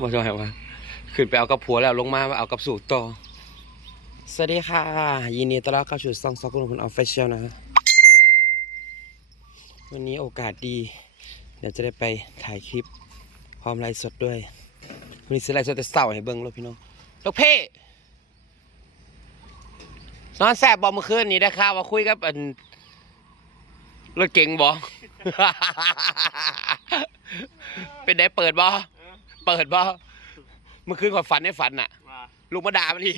ว่าจะไงวะขึ้นไปเอากับผัวแล้วลงมาเอากับสูตรต่อ สวัสดีค่ะ ยินดีต้อนรับเข้าสู่ซองซอกคุณคุณออฟฟิเชียลนะฮะวันนี้โอกาสดี เดี๋ยวจะได้ไปถ่ายคลิปพร้อมไลฟ์สดด้วยวันนี้สิไลฟ์สดแต่เศร้าให้เบิ้งลูกพี่น้องลูกเพ่นอนแสบบอเมื่อคืนนี้ได้ข่าวว่าคุยกับอันรถเก๋งบอ เป็นได้เปิดบอ เปิดบอเมื่อคืนขอยฝันให้ฝันน่ะมาลูกมาด่ามันอีก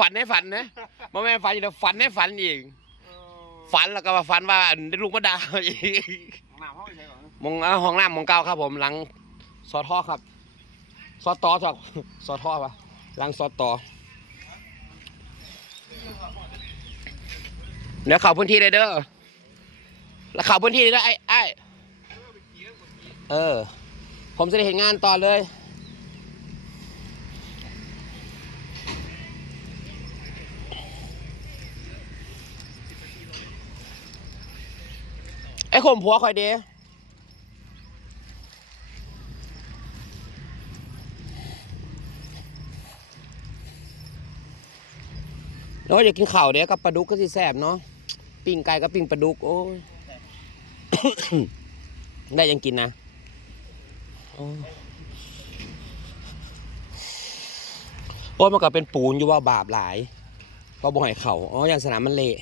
ฝันให้ฝันนะมาแม่นฝันอยู่แล้วฝันให้ฝันอีกฝันแล้วก็มาฝันว่าได้ลูกมาด่าอีกของน้ำห้องใช่ก่อนมองเอาห้องน้ำมองเก้าครับผมหลังซอท่อครับซอตอครับซอท่อปะหลังซอตอเดี๋ยวเข่าพื้นที่เลยเด้อแล้วเข่าพื้นที่เลยเด้อไอ้ไอ้เออ ผมจะได้เห็นงานต่อเลย ไอ้ข่มผัวคอยเดแล้วอยากกินข้าวเดี๋ยวกับปลาดุกก็สิแซ่บเนาะปิ้งไก่กับปิ้งปลาดุก โอ้ย ได้ยังกินนะ โอ้ยมันก็เป็นปูนอยู่ว่าบาปหลายเพราะบ่ให้เขาอ๋ออย่างสนามมันเละ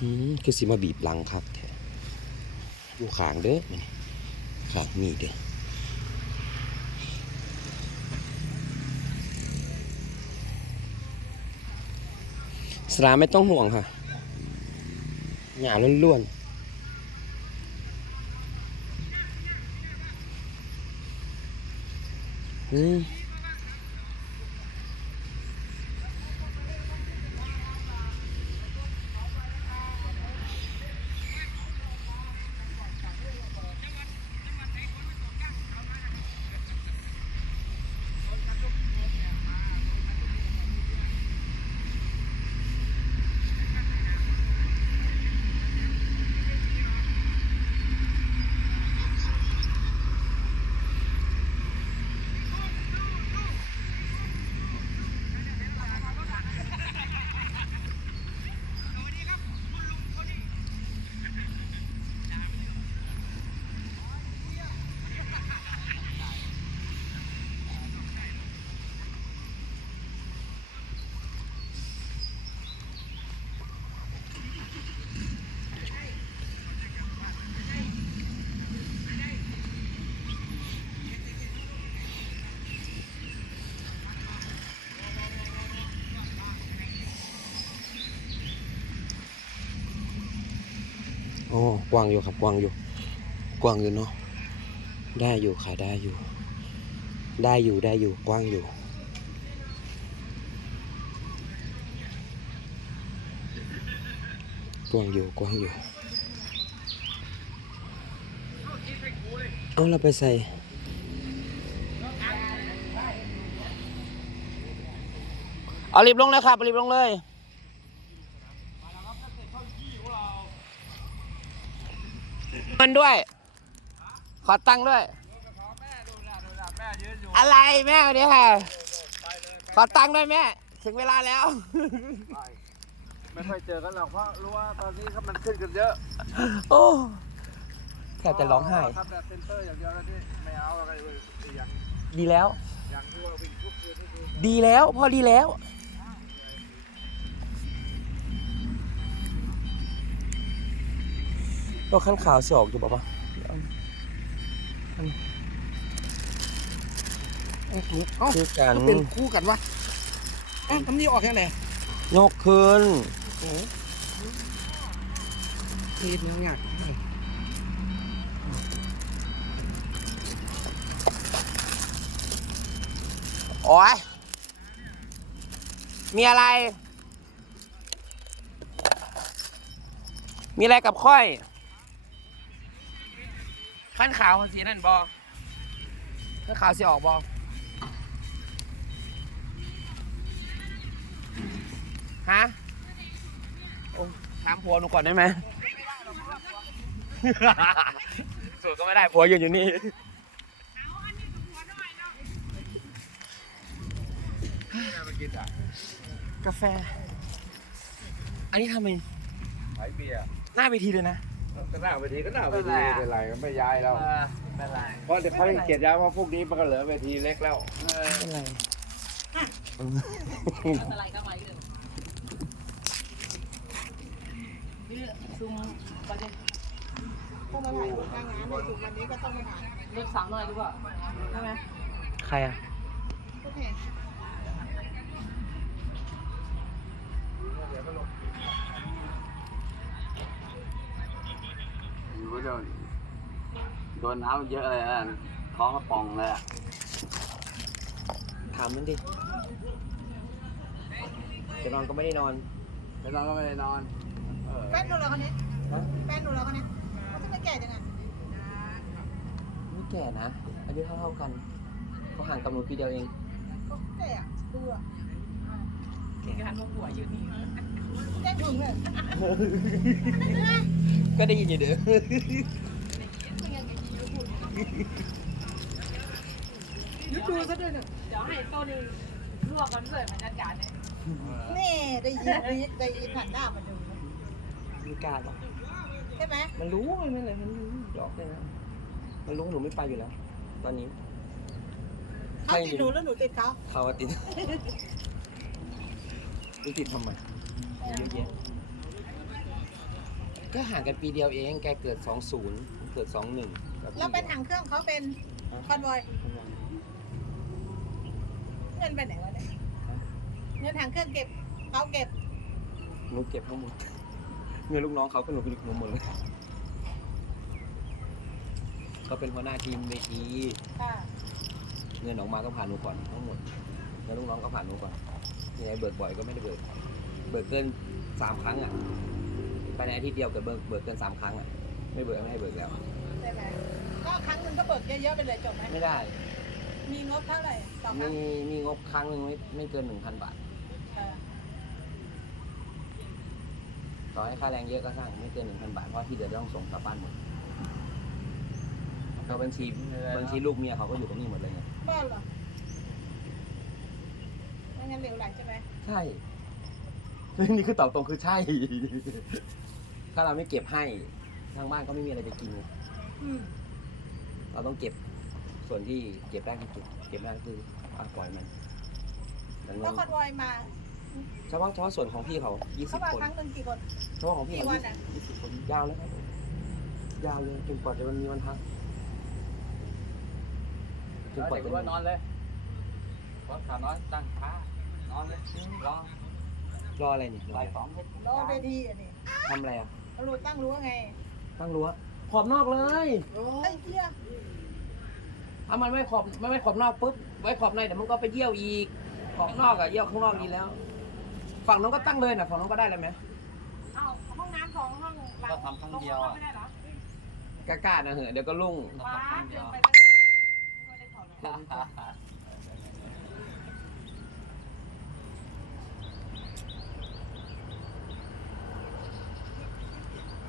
อืมคือสิมาบีบลังครับแท้อยู่ขางเด้อขางมีเด้อ สลาไม่ต้องห่วงค่ะหยาล้วนๆอืม กว้างอยู่ครับกว้างอยู่ กว้างอยู่เนาะได้อยู่ค่ะได้อยู่ ได้อยู่ได้อยู่กว้างอยู่กว้างอยู่กว้างอยู่ เอาเราไปใส่เอารีบลงเลยครับรีบลงเลย งินด้วย ขอตังค์ด้วย อะไรแม่วันนี้ค่ะ ขอตังค์ด้วยแม่ ถึงเวลาแล้ว ไม่ค่อยเจอกันหรอกเพราะรู้ว่าตอนนี้ครับมันขึ้นกันเยอะโอ้แทบจะร้องไห้ ทำแต่เซ็นเตอร์อย่างเดียวแล้วที่ไม่เอาอะไรเลยอย่างดีแล้ว อย่างที่ว่าวิ่งทุกคืนทุกคืนดีแล้ว พอดีแล้ว ก็ขั้นข่าวสอกอยู่บอกว่าคือกันเป็นคู่กันวะเอ้าทำนี่ออกแค่ไหนยกคืนทีเนื้องักโอ้ยมีอะไร มีอะไรกับค่อย ขั้นขาวสีนั่นบอขั้นขาวสีออกบอฮะโอ้ถามามผัวหนูก่อนได้ไหมสูตรก็ไม่ได้ผัวยืนอยู่นี่มากินอะกาแฟ อันนี้ทำเองขายเบียร์หน้าเวทีเลยนะ ก็หน้าเวทีก็หน้าเวทีไม่เป็นไรก็ไม่ย้ายแล้วเพราะเดี๋ยวเขาให้เกียรติย้ายเพราะพวกนี้มันก็เหลือเวทีเล็กแล้วไม่เป็นไรอะไรก็มาอยู่นี่ซุ่มประเด็นต้องมาถ่ายรูปหน้างานในสุดวันนี้ก็ต้องมาถ่ายเลือกสาวหน่อยดีกว่าใช่ไหมใครอะโอเค อยู่โดนโดนน้ำเยอะเลยอะท้องกระป๋องเลยอะถามมันดิจะนอนก็ไม่ได้นอนไม่นอนก็ไม่ได้นอน เออแฟนหนูเหรอคนนี้ฮะแฟนหนูเหรอคนนี้เขาจะไม่แก่จังไงไม่แก่นะอายุเท่าๆกันเขาห่างกับหนูปีเดียวเองเขาแก่อะดูอะการมาหัวอยู่นี่แจ้งถึงเลย ก็ได้ยินอยู่เด้อยุดดูซะด้วยเนี่ยเดี๋ยวให้ต้นลวกกันด้วยบรรยากาศเนี่ยนี่ได้ยินได้ยินได้ยินหันหน้ามาดูไม่กล้าหรอกใช่ไหมมันรู้มันไม่อะไรมันรู้หยอกเลยนะมันรู้หนูไม่ไปอยู่แล้ว ตอนนี้เขาติดหนูแล้วหนูติดเขาเขาอะติดไม่ติดทำไมเยอะแยะ ก็ห่างกันปีเดียวเอง แกเกิด 20เกิด 21แล้วเป็นถังเครื่องเขาเป็นคอนวอยเงินไปไหนวะเนี่ยเงินถังเครื่องเก็บเขาเก็บหนูเก็บทั้งหมดเงินลูกน้องเขาก็หนูเป็นหนูหมดเลยเขาเป็นหัวหน้าทีมเวทีค่ะเงินออกมาก็ผ่านหนูก่อนทั้งหมดเงินลูกน้องก็ผ่านหนูก่อนยังไงเบิกบ่อยก็ไม่ได้เบิกเบิกเกินสามครั้งอะภายในอาทิตย์เดียวเกิดเบิกเบิกเกินสามครั้งอะไม่เบิกไม่ให้เบิกแล้ว ใช่ไหมก็ครั้งหนึ่งก็เบิกเยอะๆไปเลยจบไหมไม่ได้ มีงบเท่าไหร่ต่อครั้มีงมีงบครั้งหนึ่งไม่ไม่เกินหนึ่งพันบาท เออต่อให้ค่าแรงเยอะก็ช่างไม่เกินหนึ่งพันบาทเพราะที่เหลือต้องส่งกลับบ้านหมดเขาบัญชีบัญชีลูกเมียเขาก็อยู่ตรงนี้หมดเลยไงบ้านเหรอไม่งั้นเหลวไหลใช่ไหม ใช่นี่คือตอบตรงคือใช่ ถ้าเราไม่เก็บให้ทางบ้านก็ไม่มีอะไรจะกินไงอืมเราต้องเก็บส่วนที่เก็บได้คือเก็บเก็บไม่ได้คืออะปล่อยมันแต่เงิแล้วนคอนวอยมาเฉพาะเฉพาะส่วนของพี่เขายี่เขาสิบมาคนครั้งหนึ่งกี่คน เฉพาะของพี่เขากี่วันอะยี่สิบคนยาวเลยครับยาวเลยจนกว่าจะมันมีวันพักจนกว่าจะว่านอนเลยเพราะขานอนตั้งขานอนเลยรอรออะไรเนี่ยรอบ่าอะยไรสองเฮ็ดรอเวทีอะนี่ทำอะไรอะ รู้ตั้งรู้ว่าไงตั้งรั้วขอบนอกเลยไอ้เหี้ยถ้ามันไม่ขอบไม่ไม่ขอบนอกปุ๊บไว้ขอบในเดี๋ยวมันก็ไปเยี่ยวอีกขอบนอกอะเยี่ยวข้างนอกดีแล้ว ฝั่งน้องก็ตั้งเลยนะฝั่งน้องก็ได้เลยไหมเอาห้องน้ำของห้องหลังก็ทำครั้งเดียวอะไม่ได้เหรอกล้าๆนะเหอะเดี๋ยวก็ลุ่ง ว้าเดินไปตั้งนานไม่ค่อยได้ถอดรองเท้า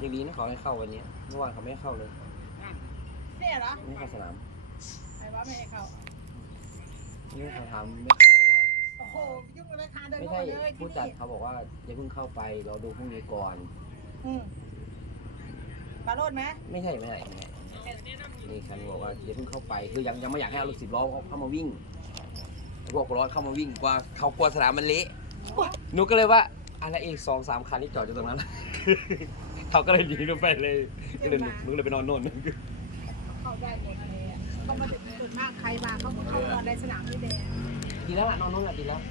ยังดีนะเขาให้เข้าวันนี้เมื่อวานเขาไม่ให้เข้าเลยเนี่ยเหรอไม่ให้เข้าสนามใครว่าไม่ให้เข้าไม่ให้เขาทำไม่เข้าว่าโอ้โหยุ่งเลยคาเดินไม่เข้าใช่มาเลยที่ผู้จัดนี่เขาบอกว่าอย่าเพิ่งเข้าไปเราดูพรุ่งนี้ก่อนอืมปลาโรดไหมไม่ใช่ไม่ใช่ไม่ใช่นี่คันบอกว่าอย่าเพิ่งเข้าไปคือยังยังไม่อยากให้เอารถสิบล้อเข้ามาวิ่งพวกรถเข้ามาวิ่งกว่าเขากลัวสนามมันเละหนูก็เลยว่าอะไรอีกสองสามคันที่จอดอยู่ตรงนั้น เขาก็เลยหนีหนูไปเลยก็เลยหนูหนูก็เลยไปนอนโน่นเข้าได้หมดเลยอะเขามาถึงสุดมากใครมาเขาก็เข้านอนในสนามนี่แดงดีแล้วล่ะนอนโน่นแหละดีแล้ว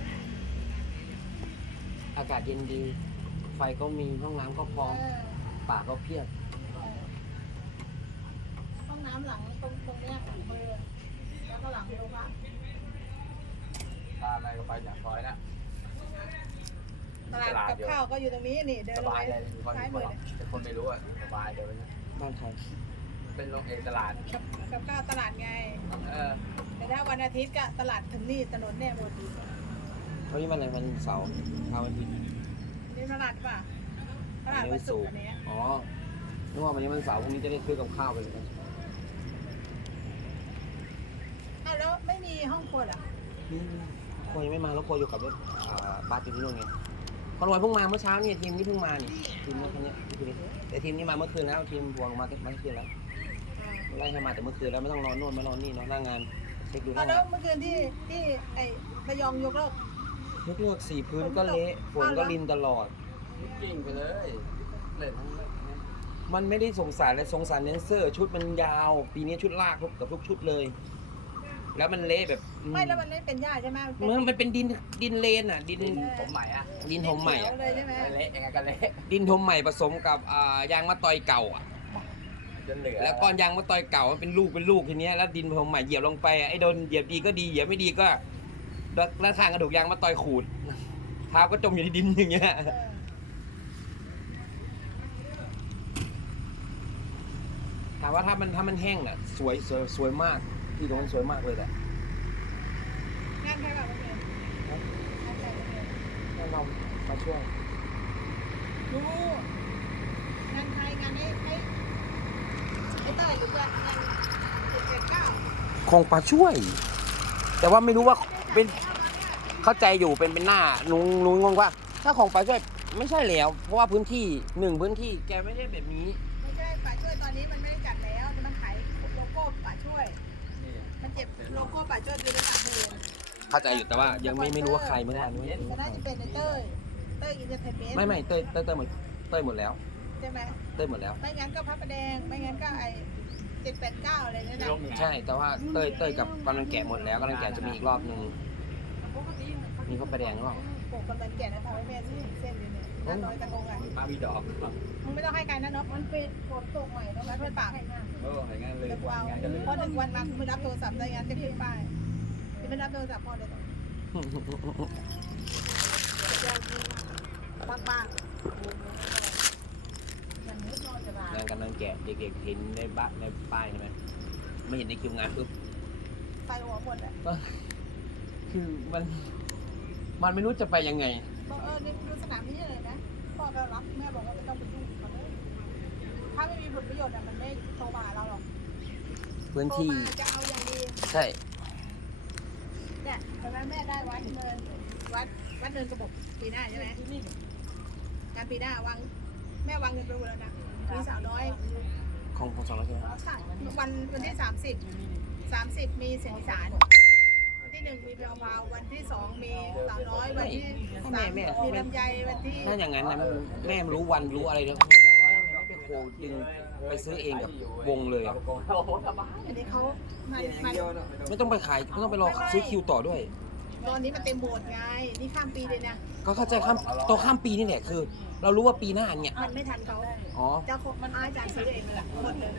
อากาศเย็นดี ไฟก็มีห้องน้ำก็พร้อมเออป่าก็เพียบห้องน้ำหลังตรงตรงเนี้ยของมือแล้วก็หลังโรงพยาบาล ตามอะไรก็ไปจากซอยนะ ตลาดกับข้าวก็อยู่ตรงนี้นี่เดินสลงบาไปยเลยมีคนซ้ายมีคมืนอเนี่ยแต่คนไม่รู้อะสบายเดี๋ยวนี้บ้านไทยเป็นโรงเอกตลาดกับกับข้าวตลาดไง เออแต่ถ้าวันอาทิตย์ก็ตลาดถึงนี่ถนนเนี่ยหมดวันนี้วันอะไรวันเสาร์เช้าวันอาทิตย์นี่ตลาดป่ะตอ่าวันนี้วัวันนศุศุกกร์ร์อันเนี้ยอ๋อนึกว่าวันนี้วันเสาร์พรุ่งนี้จะได้ซื้อกับข้าวไปเลยอ้าวแล้วไม่มีห้องครัวเหรอนี่ครัวยังไม่มาแล้วครัวอยู่กับรถอ่าบัสอยู่ที่นู่นไงค อนวอยเพิ่งมาเมื่อเช้านี่ทีมนี้เพิ่งมานี่ทีมนี้คนเนี้ยทีมนี้แต่ทีมนี้มาเมื่อคืนแล้วทีมพวงมาเมื่อคืนแล้วไล่ให้มาแต่เมื่อคืนแล้วไม่ต้องรอโน่นมารอนี่เนาะหน้างานเช็คดูหอ้าวน้าแล้วงานเมื่อคืนที่ที่ไอ้ระยองยกเลิกยกเลิกสี่พื้นก็เละฝนก็รินตลอดจริงไปเลยเล่นทั้งนั้นมันไม่ได้สงสารเลยสงสารแดนเซอร์ ชุดมันยาว ปีนี้ชุดลากทุกกับทุกชุดเลย แล้วมันเละแบบอืไม่แล้วมันไม่เป็นหญ้าใช่ไหมมันเป็นเมื่อมันเป็นดินดินเลนอะ ดิน ผมใหม่อะดินทมใหม่เขียอะวเลยใช่ไหมเละยังไงกันเละดินทมใหม่ผสมกับอ่ายางมะตอยเก่าอะจนเหลือแล้วก้อนยางมะตอยเก่ามันเป็นลูกเป็นลูกทีเนี้ยแล้วดินผสมใหม่เหยียบลงไปอะไอ้โดนเหยียบดีก็ดีเหยียบไม่ดีก็ด้านข้างกระดูกยางมะตอยขูดเท้าก็จมอยู่ในดินอย่างเงี้ย เออถามว่าถ้ามันถ้ามันแห้งน่ะสวยสวยสวยมาก ที่ตรงนั้นสวยมากเลยแหละงานใครแบบเมื่อคืนงานใครเมื่อคืนให้เรามาช่วยดูงานใครงานไอ้ไอ้ไอ้เต้ยหรือเปล่างานเจ็ดเจ็ดเก้าของปลาช่วย แต่ว่าไม่รู้ว่าเป็นเข้าใจอยู่เป็นเป็นหน้าลุงลุงงงว่า ถ้าของปลาช่วยไม่ใช่แล้ว เพราะว่าพื้นที่หนึ่งพื้นที่แกไม่ใช่แบบนี้ ไม่ใช่ป่าช่วยตอนนี้มันไม่ได้จัดแล้วแต่มันขายโลโก้ป่าช่วย มัน เจ็บโลโก้ป่าช่วยเดือนละสามหมื่นเข้าใจอยู่แต่ว่ายังไม่ไม่รู้ว่าใครเหมือนกันไม่ก็น่าจะเป็นในเต้ยเต้ยอินเตอร์เทนเมนต์ไม่ไม่เต้ยเต้ยเต้ยหมดเต้ยหมดแล้วใช่ไหมเต้ยหมดแล้ว ไม่งั้นก็พระประแดงไม่งั้นก็ไอเจ็ดแปดเก้าอะไรนั่นแหละใช่แต่ว่าเต้ยเต้ยกับกำลังแกะหมดแล้วกำลังแกะจะมีอีกรอบหนึ่งมีข้าวปลาแดงหรือเปล่าปลูกกำลังแก่นะทำให้แม่ซื้อเส้นเลยเนี่ยน้าน้อยกระทงอะมามีดอกมึงไม่ต้องให้ใครนะเนาะมันเป็นฝนตกใหม่แล้วเพื่อนปาก เอออย่างงั้นเลยเดี๋ยวกูเอางานกันเลยพอหนึ่งวันมาคุณรับโทรศัพท์ได้งั้นจะขึ้นป้ายที่ไม่รับโทรศัพท์พอเลยต้องบ้างงานกำลังแกะเด็กๆเห็นในบ้านในป้ายใช่ไหมไม่เห็นในคิวงานปุ๊บๆไปหัวหมดแหละคือมันมันไม่รู้จะไปยังไงบอกเออนี่ดูสนามนี้เลยนะพ่อก็รับแม่บอกว่าไม่ต้องไปยุ่งกับมันเลยถ้าไม่มีผลประโยชน์อะมันไม่โทรมาหาเราหรอกพื้นโทรที่ มาจะเอาอย่างดีใช่ เนี่ยตอนนั้นแม่ได้วัดเนินวัดวัดเนินกระบอกปีหน้าใช่ไหมงานปีหน้าวางแม่วางเงินไปหมดแล้วนะมีสาวน้อยของของสองร้อยใช่ไหมใช่วันวันที่สามสิบสามสิบมีเสียงอีสานวันที่หนึ่งมีเพียวพาววันที่สองมีสาวน้อยวันที่สามมีลำไยวันที่ ถ้าอย่างนั้นนะแม่รู้วันรู้อะไรทั้งหมด อะไม่ไปโคดึงไปซื้อเองกับวงเลยอะโอ้โหสบายอันนี้เขามันมันไม่ต้องไปขายไม่ต้องไปรอซื้อคิวต่อด้วย ตอนนี้มันเต็มโบสถ์ไง นี่ข้ามปีเลยนะก็เข้าใจข้ามตัวข้ามปีนี่แหละคือ เรารู้ว่าปีหน้าเนี่ยมันไม่ทันเขาอ๋อ เจ้าของมันอาจารย์ซื้อเองเลยล่ะหมดเลย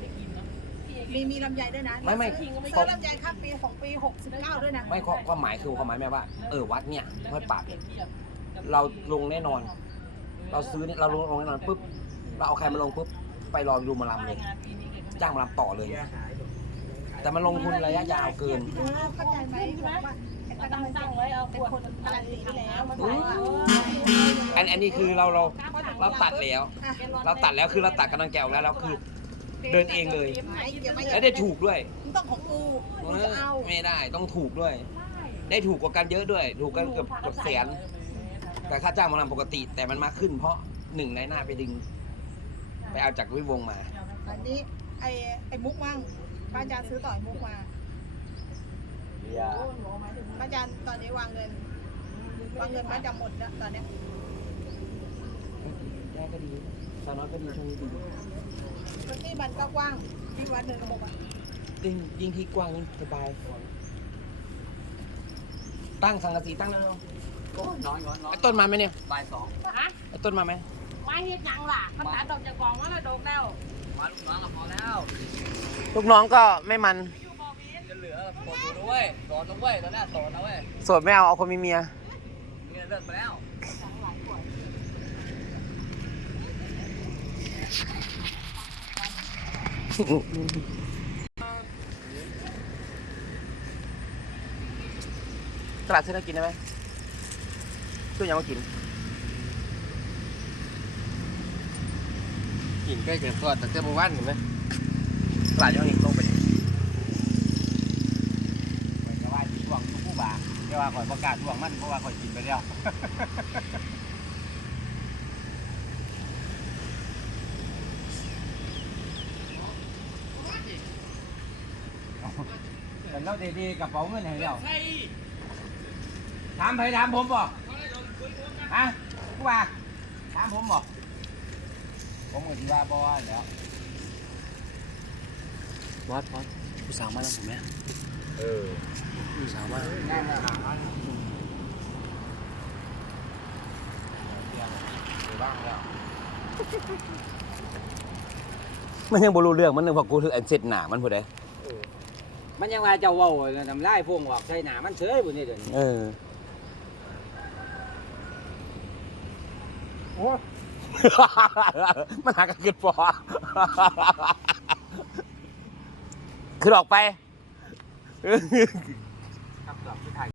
มีมีลำไยด้วยนะไม่ไม่ ซื้อลำไยข้ามปีของปีหกสิบเก้าด้วยนะไม่ความความหมายคือความหมายแม่ว่า เออวัดเนี่ยวัดป่าเนี่ยเราลงแน่นอน เราซื้อเนี่ยเราลงลงแน่นอนปุ๊บเราเอาใครมาลงปุ๊บ ไปรอดูหมาลำเลย จ้างหมาลำต่อเลย แต่มันลงทุนระยะยาวเกิน เข้าใจไหมบอกว่าไอ้ตั้งตั้งไว้เอาเป็นคนการันตีแล้วมันอืบอกมว่าอันอันนี้คือเราเราเราตัดแล้ว เราตัดแล้วคือเราตัดกำลังแกะออกแล้วเราคือ เดินเองเลยไม่เดี๋ยวไม่แล้วได้ถูกด้วยมึงต้องของกูมึงจะเอาไม่ได้ต้องถูกด้วย ได้ถูกกว่ากันเยอะด้วย ถูกกันเกือบเกือบแสน แต่ค่าจ้างหมอลำปกติ แต่มันมาขึ้นเพราะหนึ่งในหน้าไปดึง ไปเอาจากวิวงมา อันนี้ไอ้ไอ้มุกมั่งป้าอาจารย์ซื้อต่อยมุกมาเบียร์ป้าอาจารย์ตอนนี้วางเงิน วางเงินป้าจะหมดแล้วตอนเนี้ยแรกก็ดีสาวน้อยก็ดีช่วงนี้ดีพื้นที่มันก็กว้างที่วัดเดินระบบอะยิ่งยิ่งที่กว้างยิ่งสบาย ตั้งสังกะสีตั้งแล้วโอ้ยน้อยน้อยน้อยไอ้ต้นมาไหมเนี่ยบ่ายสองฮะไอ้ต้นมาไหม มาเฮ็ดหยังล่ะมันตัดดอกจากกองว่าละดอกแล้วมาลูกน้องก็พอแล้วลูกน้องก็ไม่มันอยู่บ่อวินจะเหลือปวดดูด้วยสอนนะเว้ยตอนนี้สอนนะเว้ยโสดไม่เอาเอาคนมีเมียเมียเลิกไปแล้วตลาดซื้อได้กินได้ไหมช่วยยังมากิน กินใกล้เกันทอดแต่เจ้าหมู่บ้านเห็นไหมตลาดยังอีกลงไปดิข่อยก็ว่าสิช่วงทุกผู้บ่าแต่ว่าข่อยประกาศช่วงมันเพราะว่าข่อยกินไปแล้วแต่เราดีๆกระเป๋าเงินให้แล้วถามใครถามผมบ่ฮะผู้ว่าถามผมบ่ ผมก็สิว่าบ่แหล้วบอสบอสผู้สาวมาแล้วผมแม่เออผู้สาวมานั่นน่ะหาไปบ้างแล้วมันยังบ่รู้เรื่องมันนึกว่ากูถืออันเสร็จหนามันผู้ใดมันยังว่าเจ้าเว้าทำลายพวงออกใส่หนามันเฉยบุนี่เดี๋ยวนี้เออโอ้ มันหากันเกินพอคือออกไป